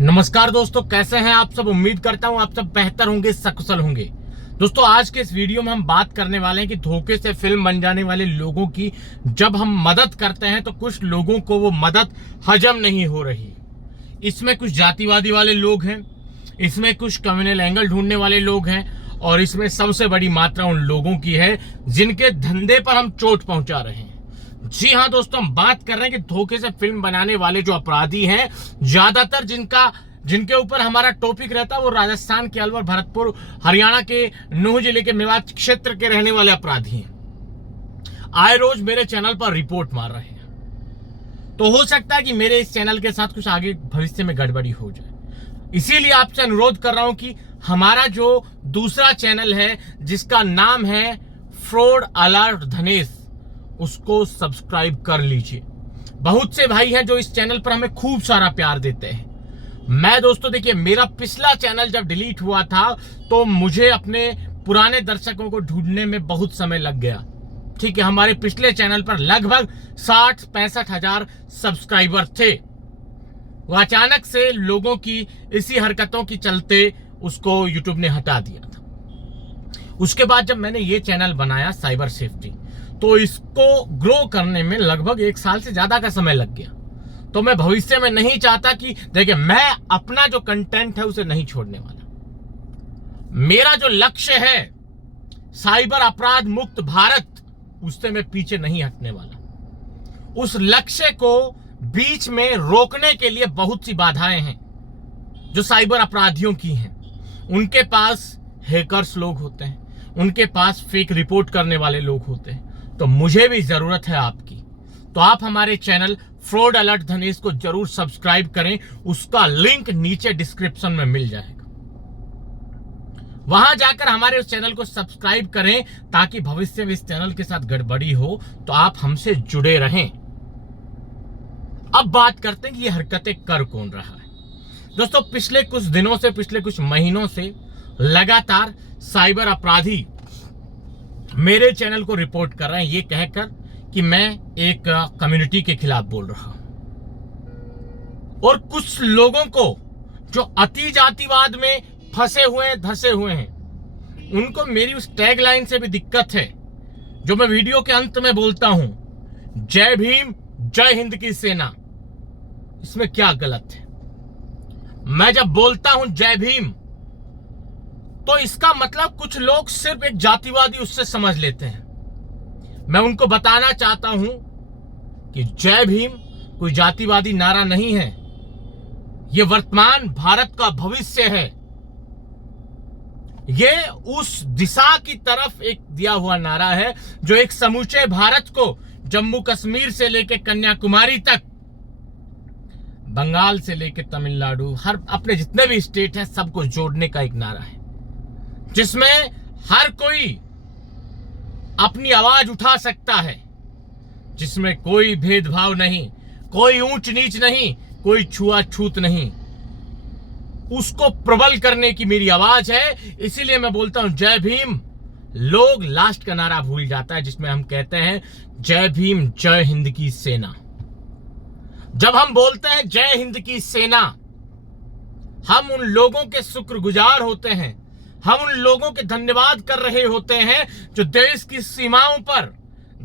नमस्कार दोस्तों, कैसे हैं आप सब। उम्मीद करता हूं आप सब बेहतर होंगे, सकुशल होंगे। दोस्तों, आज के इस वीडियो में हम बात करने वाले हैं कि धोखे से फिल्म बन जाने वाले लोगों की जब हम मदद करते हैं तो कुछ लोगों को वो मदद हजम नहीं हो रही। इसमें कुछ जातिवादी वाले लोग हैं, इसमें कुछ कम्युनल एंगल ढूंढने वाले लोग हैं, और इसमें सबसे बड़ी मात्रा उन लोगों की है जिनके धंधे पर हम चोट पहुंचा रहे हैं। जी हाँ दोस्तों, हम बात कर रहे हैं कि धोखे से फिल्म बनाने वाले जो अपराधी हैं, ज्यादातर जिनके ऊपर हमारा टॉपिक रहता है वो राजस्थान के अलवर, भरतपुर, हरियाणा के नूह जिले के मेवात क्षेत्र के रहने वाले अपराधी हैं। आए रोज मेरे चैनल पर रिपोर्ट मार रहे हैं। तो हो सकता है कि मेरे इस चैनल के साथ कुछ आगे भविष्य में गड़बड़ी हो जाए। इसीलिए आपसे अनुरोध कर रहा हूं कि हमारा जो दूसरा चैनल है जिसका नाम है फ्रॉड अलर्ट धनेश, उसको सब्सक्राइब कर लीजिए। बहुत से भाई हैं जो इस चैनल पर हमें खूब सारा प्यार देते हैं। मैं दोस्तों देखिए, मेरा पिछला चैनल जब डिलीट हुआ था तो मुझे अपने पुराने दर्शकों को ढूंढने में बहुत समय लग गया। ठीक है, हमारे पिछले चैनल पर लगभग 60-65 हजार सब्सक्राइबर थे। वो अचानक से लोगों की इसी हरकतों की चलते उसको यूट्यूब ने हटा दिया था। उसके बाद जब मैंने ये चैनल बनाया साइबर सेफ्टी, तो इसको ग्रो करने में लगभग 1 साल से ज्यादा का समय लग गया। तो मैं भविष्य में नहीं चाहता कि देखिए, मैं अपना जो कंटेंट है उसे नहीं छोड़ने वाला। मेरा जो लक्ष्य है साइबर अपराध मुक्त भारत, उससे मैं पीछे नहीं हटने वाला। उस लक्ष्य को बीच में रोकने के लिए बहुत सी बाधाएं हैं जो साइबर अपराधियों की हैं। उनके पास हैकर्स लोग होते हैं, उनके पास फेक रिपोर्ट करने वाले लोग होते हैं। तो मुझे भी जरूरत है आपकी। तो आप हमारे चैनल फ्रॉड अलर्ट धनेश को जरूर सब्सक्राइब करें। उसका लिंक नीचे डिस्क्रिप्शन में मिल जाएगा। वहां जाकर हमारे उस चैनल को सब्सक्राइब करें ताकि भविष्य में इस चैनल के साथ गड़बड़ी हो तो आप हमसे जुड़े रहें। अब बात करते हैं कि ये हरकतें कर कौन रहा है। दोस्तों, पिछले कुछ दिनों से, पिछले कुछ महीनों से लगातार साइबर अपराधी मेरे चैनल को रिपोर्ट कर रहे हैं ये कहकर कि मैं एक कम्युनिटी के खिलाफ बोल रहा हूं, और कुछ लोगों को जो अति जातिवाद में फंसे हुए हैं, धसे हुए हैं, उनको मेरी उस टैगलाइन से भी दिक्कत है जो मैं वीडियो के अंत में बोलता हूं, जय भीम जय हिंद की सेना। इसमें क्या गलत है? मैं जब बोलता हूं जय भीम तो इसका मतलब कुछ लोग सिर्फ एक जातिवादी उससे समझ लेते हैं। मैं उनको बताना चाहता हूं कि जय भीम कोई जातिवादी नारा नहीं है। यह वर्तमान भारत का भविष्य है। यह उस दिशा की तरफ एक दिया हुआ नारा है जो एक समूचे भारत को, जम्मू कश्मीर से लेकर कन्याकुमारी तक, बंगाल से लेकर तमिलनाडु, हर अपने जितने भी स्टेट हैं सबको जोड़ने का एक नारा है, जिसमें हर कोई अपनी आवाज उठा सकता है, जिसमें कोई भेदभाव नहीं, कोई ऊंच नीच नहीं, कोई छुआछूत नहीं। उसको प्रबल करने की मेरी आवाज है। इसीलिए मैं बोलता हूं जय भीम। लोग लास्ट का नारा भूल जाता है जिसमें हम कहते हैं जय भीम जय हिंद की सेना। जब हम बोलते हैं जय हिंद की सेना, हम उन लोगों के शुक्रगुजार होते हैं, हम उन लोगों के धन्यवाद कर रहे होते हैं जो देश की सीमाओं पर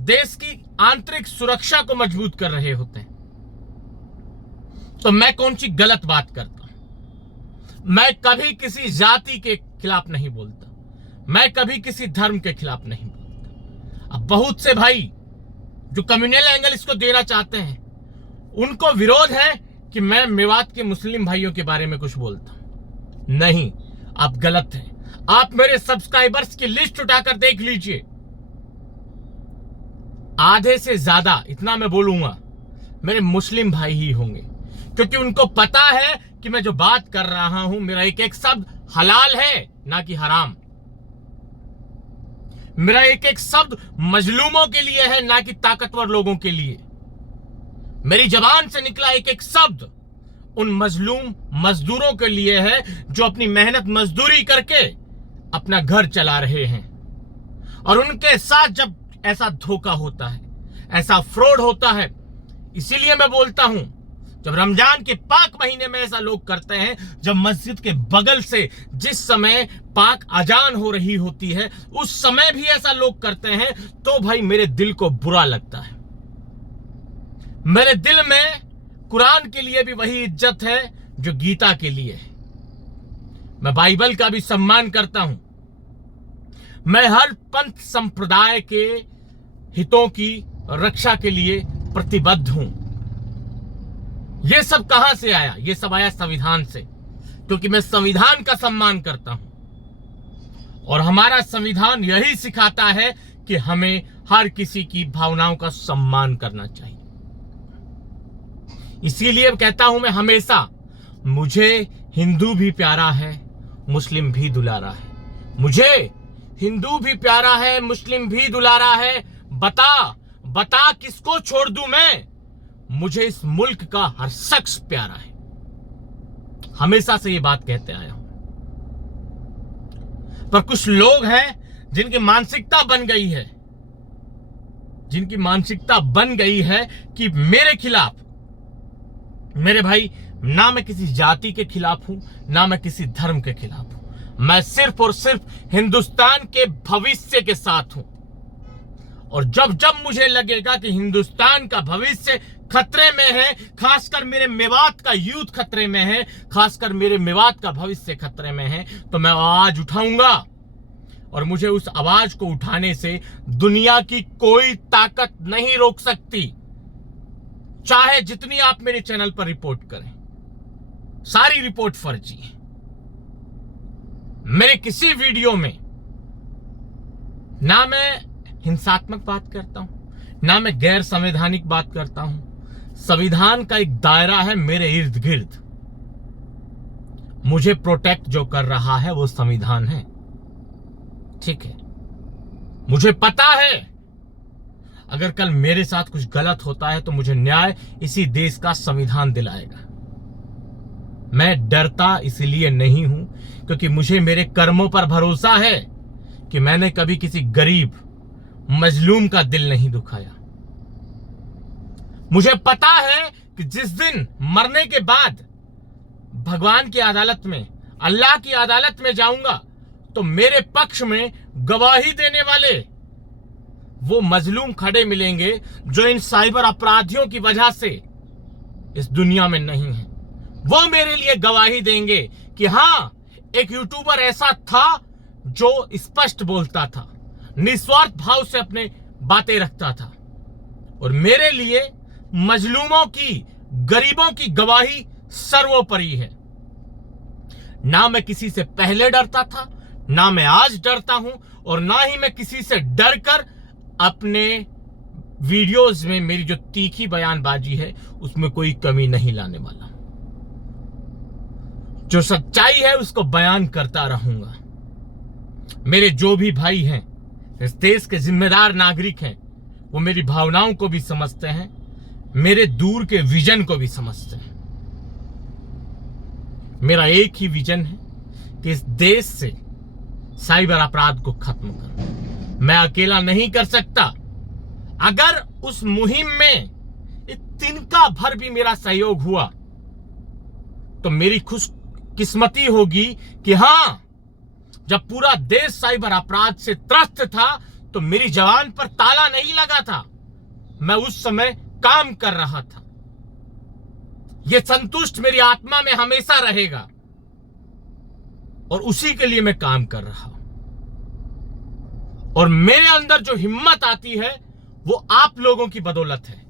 देश की आंतरिक सुरक्षा को मजबूत कर रहे होते हैं। तो मैं कौन सी गलत बात करता हूं? मैं कभी किसी जाति के खिलाफ नहीं बोलता, मैं कभी किसी धर्म के खिलाफ नहीं बोलता। अब बहुत से भाई जो कम्युनल एंगल इसको देना चाहते हैं, उनको विरोध है कि मैं मेवात के मुस्लिम भाइयों के बारे में कुछ बोलता हूं। नहीं, आप गलत हैं। आप मेरे सब्सक्राइबर्स की लिस्ट उठाकर देख लीजिए। आधे से ज्यादा, इतना मैं बोलूंगा, मेरे मुस्लिम भाई ही होंगे, क्योंकि उनको पता है कि मैं जो बात कर रहा हूं, मेरा एक एक शब्द हलाल है ना कि हराम। मेरा एक एक शब्द मजलूमों के लिए है ना कि ताकतवर लोगों के लिए। मेरी जबान से निकला एक एक शब्द उन मजलूम मजदूरों के लिए है जो अपनी मेहनत मजदूरी करके अपना घर चला रहे हैं। और उनके साथ जब ऐसा धोखा होता है, ऐसा फ्रॉड होता है, इसीलिए मैं बोलता हूं जब रमजान के पाक महीने में ऐसा लोग करते हैं, जब मस्जिद के बगल से जिस समय पाक अजान हो रही होती है उस समय भी ऐसा लोग करते हैं, तो भाई मेरे दिल को बुरा लगता है। मेरे दिल में कुरान के लिए भी वही इज्जत है जो गीता के लिए है। मैं बाइबल का भी सम्मान करता हूं। मैं हर पंथ संप्रदाय के हितों की रक्षा के लिए प्रतिबद्ध हूं। यह सब कहां से आया? यह सब आया संविधान से, क्योंकि मैं संविधान का सम्मान करता हूं और हमारा संविधान यही सिखाता है कि हमें हर किसी की भावनाओं का सम्मान करना चाहिए। इसीलिए कहता हूं मैं हमेशा, मुझे हिंदू भी प्यारा है, मुस्लिम भी दुलारा है। मुझे हिंदू भी प्यारा है, मुस्लिम भी दुलारा है। बता किसको छोड़ दूं मैं? मुझे इस मुल्क का हर शख्स प्यारा है। हमेशा से ये बात कहते आया हूं। पर कुछ लोग हैं जिनकी मानसिकता बन गई है कि मेरे खिलाफ, मेरे भाई, ना मैं किसी जाति के खिलाफ हूं, ना मैं किसी धर्म के खिलाफ हूं। मैं सिर्फ और सिर्फ हिंदुस्तान के भविष्य के साथ हूं। और जब मुझे लगेगा कि हिंदुस्तान का भविष्य खतरे में है, खासकर मेरे मेवात का यूथ खतरे में है, खासकर मेरे मेवात का भविष्य खतरे में है, तो मैं आवाज उठाऊंगा। और मुझे उस आवाज को उठाने से दुनिया की कोई ताकत नहीं रोक सकती। चाहे जितनी आप मेरे चैनल पर रिपोर्ट करें, सारी रिपोर्ट फर्जी है। मेरे किसी वीडियो में ना मैं हिंसात्मक बात करता हूं, ना मैं गैर संवैधानिक बात करता हूं। संविधान का एक दायरा है मेरे इर्द गिर्द। मुझे प्रोटेक्ट जो कर रहा है वो संविधान है, ठीक है। मुझे पता है अगर कल मेरे साथ कुछ गलत होता है तो मुझे न्याय इसी देश का संविधान दिलाएगा। मैं डरता इसलिए नहीं हूं क्योंकि मुझे मेरे कर्मों पर भरोसा है कि मैंने कभी किसी गरीब मजलूम का दिल नहीं दुखाया। मुझे पता है कि जिस दिन मरने के बाद भगवान की अदालत में, अल्लाह की अदालत में जाऊंगा, तो मेरे पक्ष में गवाही देने वाले वो मजलूम खड़े मिलेंगे जो इन साइबर अपराधियों की वजह से इस दुनिया में नहीं है। वो मेरे लिए गवाही देंगे कि हां, एक यूट्यूबर ऐसा था जो स्पष्ट बोलता था, निस्वार्थ भाव से अपने बातें रखता था। और मेरे लिए मजलूमों की, गरीबों की गवाही सर्वोपरि है। ना मैं किसी से पहले डरता था, ना मैं आज डरता हूं, और ना ही मैं किसी से डरकर अपने वीडियोस में मेरी जो तीखी बयानबाजी है उसमें कोई कमी नहीं लाने वाला। जो सच्चाई है उसको बयान करता रहूंगा। मेरे जो भी भाई हैं, इस देश के जिम्मेदार नागरिक हैं, वो मेरी भावनाओं को भी समझते हैं, मेरे दूर के विजन को भी समझते हैं। मेरा एक ही विजन है कि इस देश से साइबर अपराध को खत्म करूं। मैं अकेला नहीं कर सकता। अगर उस मुहिम में तिनका भर भी मेरा सहयोग हुआ तो मेरी खुशकिस्मती होगी कि हां, जब पूरा देश साइबर अपराध से त्रस्त था तो मेरी जवान पर ताला नहीं लगा था। मैं उस समय काम कर रहा था। यह संतुष्ट मेरी आत्मा में हमेशा रहेगा और उसी के लिए मैं काम कर रहा हूं। और मेरे अंदर जो हिम्मत आती है वो आप लोगों की बदौलत है।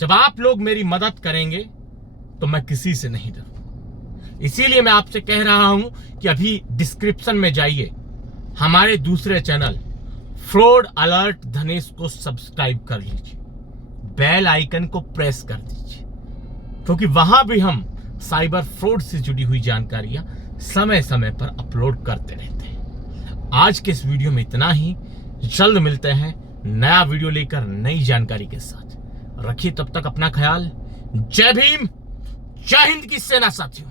जब आप लोग मेरी मदद करेंगे तो मैं किसी से नहीं डरूं। इसीलिए मैं आपसे कह रहा हूं कि अभी डिस्क्रिप्शन में जाइए, हमारे दूसरे चैनल फ्रॉड अलर्ट धनेश को सब्सक्राइब कर लीजिए, बेल आइकन को प्रेस कर दीजिए, क्योंकि वहां भी हम साइबर फ्रॉड से जुड़ी हुई जानकारियां समय समय पर अपलोड करते रहते हैं। आज के इस वीडियो में इतना ही। जल्द मिलते हैं नया वीडियो लेकर नई जानकारी के साथ। रखिए तब तक अपना ख्याल। जय भीम, जय हिंद की सेना साथियों।